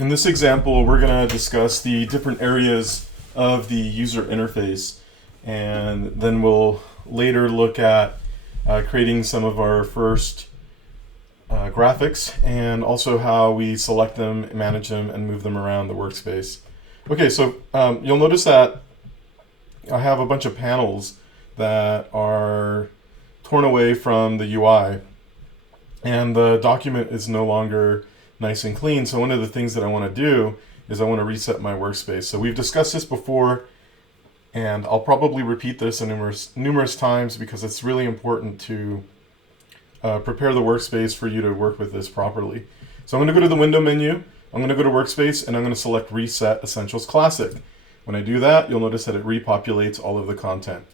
In this example, we're going to discuss the different areas of the user interface, and then we'll later look at creating some of our first graphics and also how we select them, manage them, and move them around the workspace. Okay, so you'll notice that I have a bunch of panels that are torn away from the UI, and the document is no longer nice and clean. So one of the things that I want to do is I want to reset my workspace. So we've discussed this before, and I'll probably repeat this numerous times because it's really important to prepare the workspace for you to work with this properly. So I'm going to go to the window menu, I'm going to go to Workspace, and I'm going to select Reset Essentials Classic. When I do that, you'll notice that it repopulates all of the content.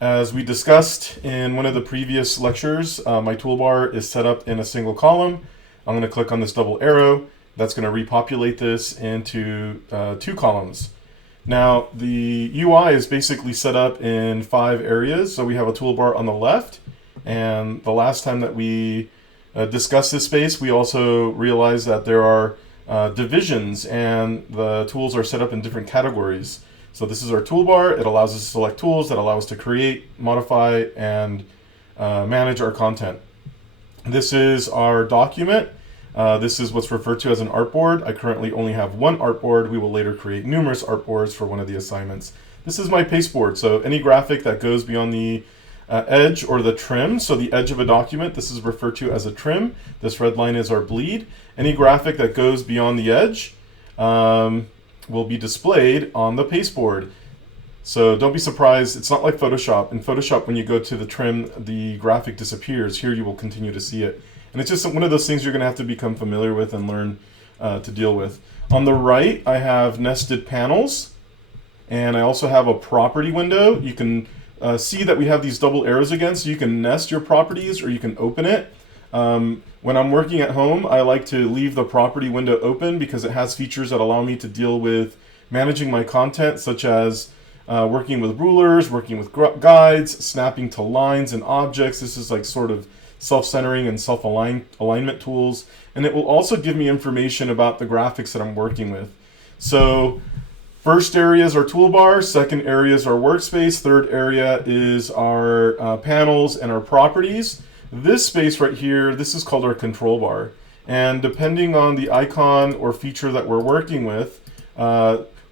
As we discussed in one of the previous lectures, my toolbar is set up in a single column. I'm going to click on this double arrow. That's going to repopulate this into 2 columns. Now, the UI is basically set up in 5 areas. So we have a toolbar on the left. And the last time that we discussed this space, we also realized that there are divisions, and the tools are set up in different categories. So this is our toolbar. It allows us to select tools that allow us to create, modify, and manage our content. This is our document. This is what's referred to as an artboard. I currently only have one artboard. We will later create numerous artboards for one of the assignments. This is my pasteboard. So any graphic that goes beyond the edge or the trim, so the edge of a document, this is referred to as a trim. This red line is our bleed. Any graphic that goes beyond the edge will be displayed on the pasteboard. So don't be surprised, it's not like Photoshop. In Photoshop, when you go to the trim, the graphic disappears. Here you will continue to see it. And it's just one of those things you're going to have to become familiar with and learn to deal with. On the right, I have nested panels, and I also have a property window. You can see that we have these double arrows again, so you can nest your properties or you can open it. When I'm working at home, I like to leave the property window open because it has features that allow me to deal with managing my content, such as working with rulers, working with guides, snapping to lines and objects. This is like sort of self-centering and self-alignment tools. And it will also give me information about the graphics that I'm working with. So first area is our toolbar, second area is our workspace, third area is our panels and our properties. This space right here, this is called our control bar. And depending on the icon or feature that we're working with,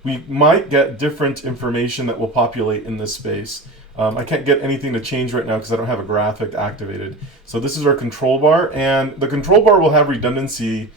we might get different information that will populate in this space. I can't get anything to change right now because I don't have a graphic activated. So this is our control bar, and the control bar will have redundancy,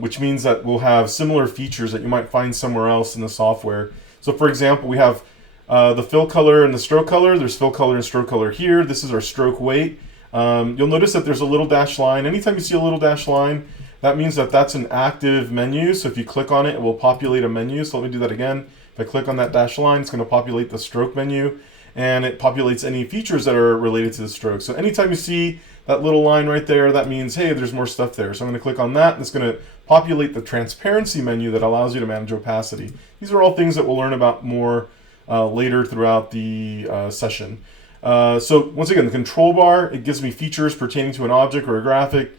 which means that we'll have similar features that you might find somewhere else in the software. So for example, we have the fill color and the stroke color. There's fill color and stroke color here. This is our stroke weight. You'll notice that there's a little dash line. Anytime you see a little dash line, that means that that's an active menu. So if you click on it, it will populate a menu. So let me do that again. If I click on that dash line, it's going to populate the stroke menu, and it populates any features that are related to the stroke. So anytime you see that little line right there, that means, hey, there's more stuff there. So I'm going to click on that, and it's going to populate the transparency menu that allows you to manage opacity. These are all things that we'll learn about more later throughout the session. So once again, the control bar, it gives me features pertaining to an object or a graphic.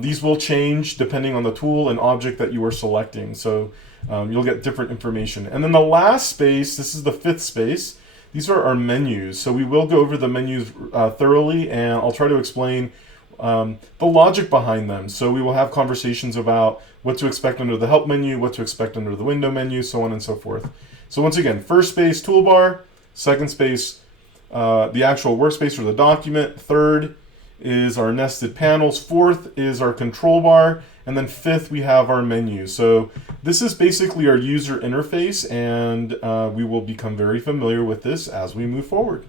These will change depending on the tool and object that you are selecting. So you'll get different information. And then the last space, this is the 5th space. These are our menus. So we will go over the menus thoroughly, and I'll try to explain the logic behind them. So we will have conversations about what to expect under the help menu, what to expect under the window menu, so on and so forth. So once again, first space, toolbar; second space, the actual workspace or the document; third is our nested panels; fourth is our control bar; and then fifth, we have our menu. So this is basically our user interface, and we will become very familiar with this as we move forward.